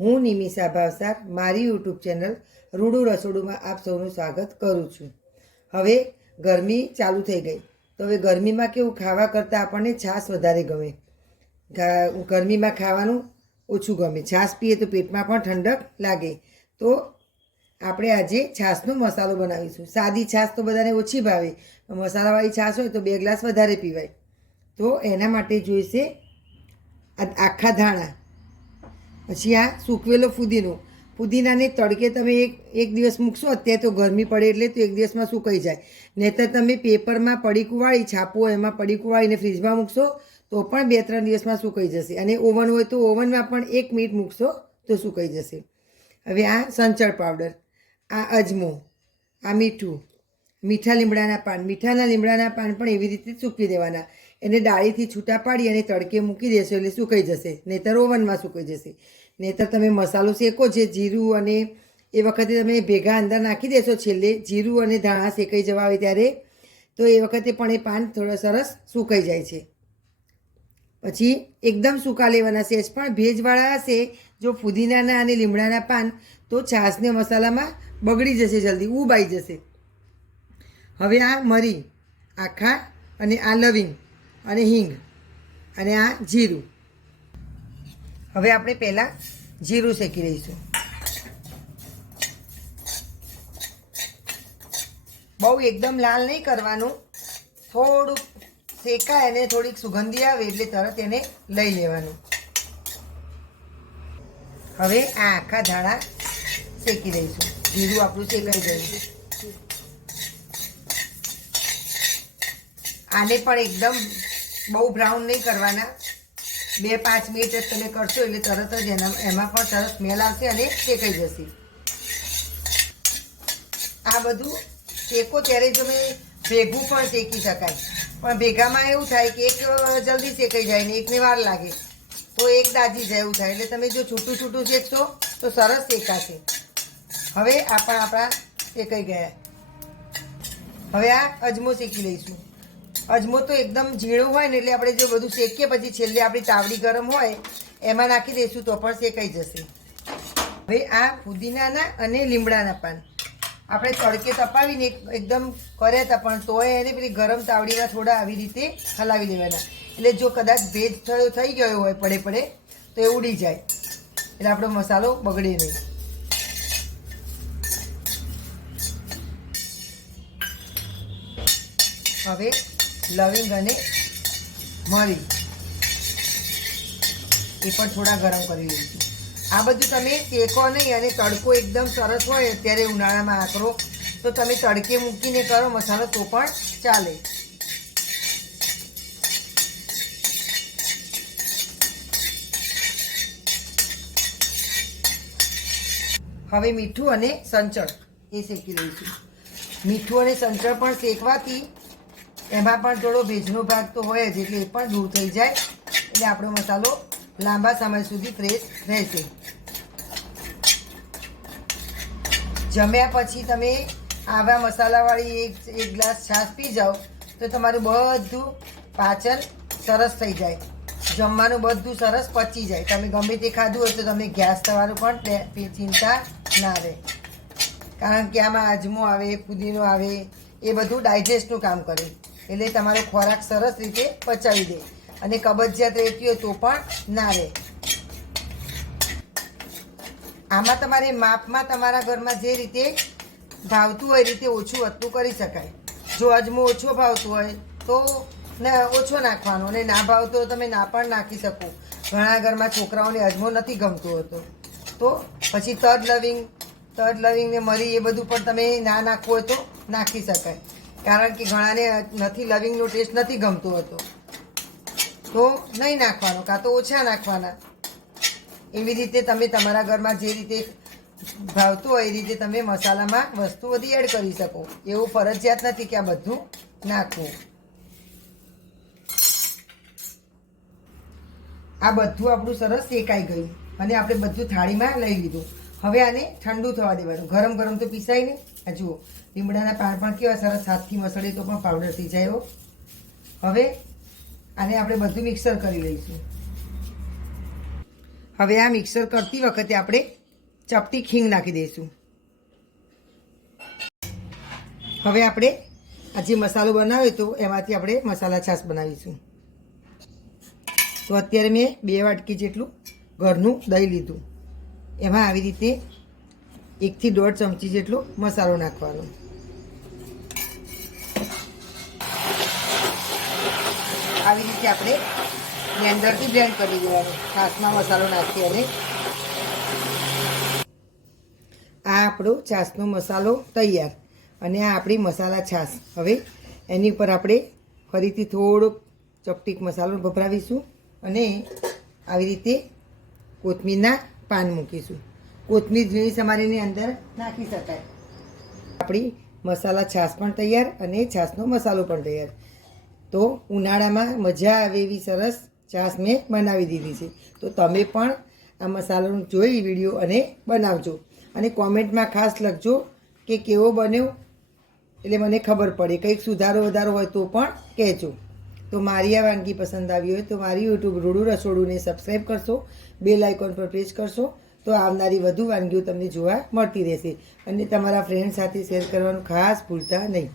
હું નિમિષા ભાવસાર, મારી YouTube channel રૂડું રસોડુંમાં આપ સૌનું સ્વાગત કરું છું. હવે ગરમી ચાલુ થઈ ગઈ. તો હવે ગરમીમાં કેવું ખાવા કરતાં આપણને છાશ વધારે ગમે. ગરમીમાં ખાવાનું ઓછું ગમે. છાશ પીએ તો પેટમાં પણ ઠંડક લાગે. તો આપણે આજે છાશનો મસાલો બનાવીશું. સાદી છાશ તો બધાને ઓછી ભાવે. મસાલાવાળી છાશ હોય તો બે ગ્લાસ વધારે પીવાય. તો એના માટે જોઈશે આખા ધાણા. પછી આ સૂકવેલો ફુદીનો. ફુદીનાને તડકે તમે એક એક દિવસ મૂકશો, અત્યારે તો ગરમી પડે એટલે તો એક દિવસમાં સુકાઈ જાય. નહીંતર તમે પેપરમાં પડીકું વાળી છાપો એમાં પડીકું વાળીને ફ્રીજમાં મૂકશો, તો પણ બે, ત્રણ દિવસમાં સુકાઈ જશે. અને ઓવન હોય તો ઓવનમાં પણ એક મિનિટ મૂકશો, તો સુકાઈ જશે. હવે આ સંચળ પાવડર, આ અજમો, આ મીઠું, મીઠા લીમડાના પાન. મીઠાના લીમડાના પાન પણ એવી રીતે સૂકવી દેવાના. એને ડાળીથી છૂટા પાડી અને તડકે મૂકી દેશો એટલે સુકાઈ જશે. નહીંતર ઓવનમાં સુકાઈ જશે. નહીંતર તમે મસાલો શેકો છે જીરું અને એ વખતે તમે ભેગા અંદર નાખી દેશો છેલ્લે. જીરું અને ધાણા શેકાઈ જવા આવે ત્યારે તો એ વખતે પણ એ પાન થોડા સરસ સુકાઈ જાય છે. પછી એકદમ સૂકા લેવાના છે પણ ભેજવાળા હશે. જો ફુદીનાના અને લીમડાના પાન તો છાશને મસાલામાં બગડી જશે જલ્દી, ઉબાઈ જશે. હવે આ મરી, આખા અને આ લવિંગ. અને હિંગ અને આ જીરું. હવે આપણે પહેલાં જીરું શેકી લઈશું. બહુ એકદમ લાલ નહીં કરવાનું. થોડુંક શેકાય અને થોડીક સુગંધી આવે એટલે તરત એને લઈ લેવાનું. હવે આ આખા ધાણા શેકી દઈશું. જીરું આપણું શેકાઈ ગયું. આને પણ એકદમ બહુ બ્રાઉન નહીં કરવાના. બે, પાંચ મિનિટ જ તમે કરશો એટલે તરત જ એના, એમાં પણ સરસ સ્મેલ આવશે અને શેકાઈ જશે. આ બધું શેકો ત્યારે તમે ભેગું પણ શેકી શકાય. પણ ભેગામાં એવું થાય કે એક જલ્દી શેકાઈ જાય ને એકને વાર લાગે, તો એક દાજી જાય એવું થાય. એટલે તમે જો છૂટું છૂટું શેકશો તો સરસ શેકાશે. હવે આ પણ આપણા શેકાઈ ગયા. હવે આ અજમો શેકી લઈશું. અજમો તો એકદમ ઝીણું હોય ને એટલે આપણે જો બધું શેકીએ પછી છેલ્લે આપણી તાવડી ગરમ હોય, એમાં નાખી દઈશું તો પણ શેકાઈ જશે. હવે આ પુદીનાના અને લીમડાના પાન. આપણે તડકે તપાવીને એકદમ કર્યા હતા પણ તોય એને પેલી ગરમ તાવડીમાં થોડા આવી રીતે હલાવી લેવાના એટલે જો કદાચ ભેજ થયો થઈ ગયો હોય પડે પડે, તો એ ઉડી જાય. એટલે આપણો મસાલો બગડે નહીં. હવે લવિંગ અને મરી. એ પણ થોડા ગરમ કરી લઈશું આ બધું તમે શેકો નહીં અને તડકો એકદમ સરસ હોય અત્યારે ઉનાળામાં આકરો, તો તમે તડકે મૂકીને કરો મસાલો તો પણ ચાલે. હવે મીઠું અને સંચળ એ શેકી લઈશું. મીઠું અને સંચળ પણ શેકવાથી એમાં પણ થોડો ભેજનો ભાગ તો હોય જ, એટલે એ પણ દૂર થઈ જાય. એટલે આપણો મસાલો લાંબા સમય સુધી ફ્રેશ રહેશે. જમ્યા પછી તમે આવા મસાલાવાળી એક એક ગ્લાસ છાશ પી જાઓ, તો તમારું બધું પાચન સરસ થઈ જાય. જમવાનું બધું સરસ પચી જાય. તમે ગમે તે ખાધું હોય તો તમે ગેસ થવાનું પણ ચિંતા ના રહે. કારણ કે આમાં અજમો આવે, પુદીનો આવે, એ બધું ડાયજેસ્ટનું કામ કરે. એટલે તમારો ખોરાક સરસ રીતે પચાવી દે. અને કબજિયાત રહેતી હોય તો પણ ના રહે. આમાં તમારે માપમાં તમારા ઘરમાં જે રીતે ભાવતું હોય એ રીતે ઓછું વધતું કરી શકાય. જો અજમો ઓછો ભાવતું હોય તો ના ઓછો નાખવાનો. અને ના ભાવતો હોય તમે ના પણ નાખી શકો. ઘણા ઘરમાં છોકરાઓને અજમો નથી ગમતો હતો. તો પછી તજ લવિંગ તજ લવિંગ ને મરી એ બધું પણ તમે ના નાખવું હોય તો નાખી શકાય. કારણ કે ઘણાને નથી, લવિંગનો ટેસ્ટ નથી ગમતો હોતો. તો નહીં નાખવાનો, કાં તો ઓછા નાખવાના. એવી રીતે તમે તમારા ઘરમાં જે રીતે ભાવતું હોય એ રીતે તમે મસાલામાં વસ્તુ બધી એડ કરી શકો. એવું ફરજિયાત નથી કે આ બધું નાખવું. આ બધું આપણું સરસ શેકાઈ ગયું અને આપણે બધું થાળીમાં લઈ લીધું. હવે આને ઠંડુ થવા દેવાનું. ગરમ ગરમ તો પીસાય ને આ જુઓ, લીમડાના પાન પણ કેવા સરસ હાથથી મસળે તો પણ પાવડર થઈ જાય હવે આને આપણે બધું મિક્સર કરી લઈશું. હવે આ મિક્સર કરતી વખતે આપણે ચપટી ખીંગ નાખી દઈશું. હવે આપણે આ જે મસાલો બનાવ્યો હતો એમાંથી આપણે મસાલા છાશ બનાવીશું. તો અત્યારે મેં બે વાટકી જેટલું ઘરનું દહીં લીધું. એમાં આવી રીતે એકથી દોઢ ચમચી જેટલો મસાલો નાખવાનો. આવી રીતે આપણે બ્લેન્ડરથી બ્લેન્ડ કરી દેવાનું. છાશમાં મસાલો નાખી અને આ આપણો છાશનો મસાલો તૈયાર. અને આ આપણી મસાલા છાશ. હવે એની ઉપર આપણે ફરીથી થોડોક ચપટીક મસાલો ભભરાવીશું અને આવી રીતે કોથમીરના પાન મૂકીશું. કોથમીર ઝીણી સમારીની અંદર નાખી શકાય. આપણી મસાલા છાશ પણ તૈયાર અને છાશનો મસાલો પણ તૈયાર. તો ઉનાળામાં મજા આવે એવી સરસ છાશ મેં બનાવી દીધી છે. તો તમે પણ આ મસાલાનું જોઈ વીડિયો અને બનાવજો. અને કોમેન્ટમાં ખાસ લખજો કે કેવો બન્યો. એટલે મને ખબર પડે. કંઈક સુધારો વધારો હોય તો પણ કહેજો. તો મારી આ વાનગી પસંદ આવી હોય તો મારી યુટ્યુબ રૂડું રસોડુંને સબસ્ક્રાઈબ કરશો બેલ આઇકોન પર પ્રેસ કરશો, તો આવનારી વધુ વાનગીઓ તમને જોવા મળતી રહેશે. અને તમારા ફ્રેન્ડ સાથે શેર કરવાનું ખાસ ભૂલતા નહીં.